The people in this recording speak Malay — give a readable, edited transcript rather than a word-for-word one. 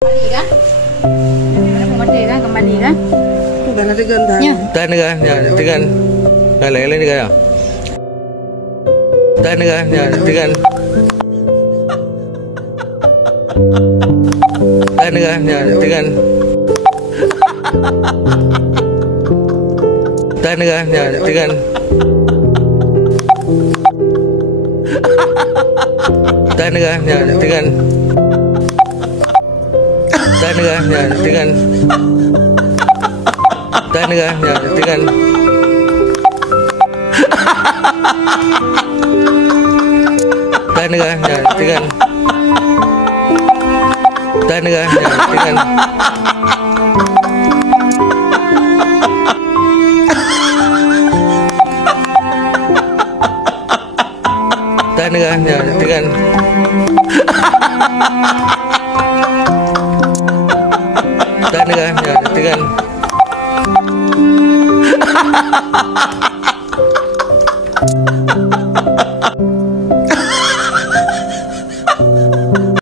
Kembali kan? Kembali kan? Kembali kan? Udah nanti ganti. Tahan kan? Ya, tekan. Lele ni kan? Tahan kan? Ya, tekan. Tahan kan? Ya, tekan. Tahan kan? Ya, tekan. Tahan kan? Ya, tekan. Tahan kan? Ya, tekan. Tahan kan? Ya, tekan. Tahan kan? Ya, tekan. Tahan kan? Ya, tekan. Tahan kan? Ya, tekan. Tahan kan? Ya, tekan.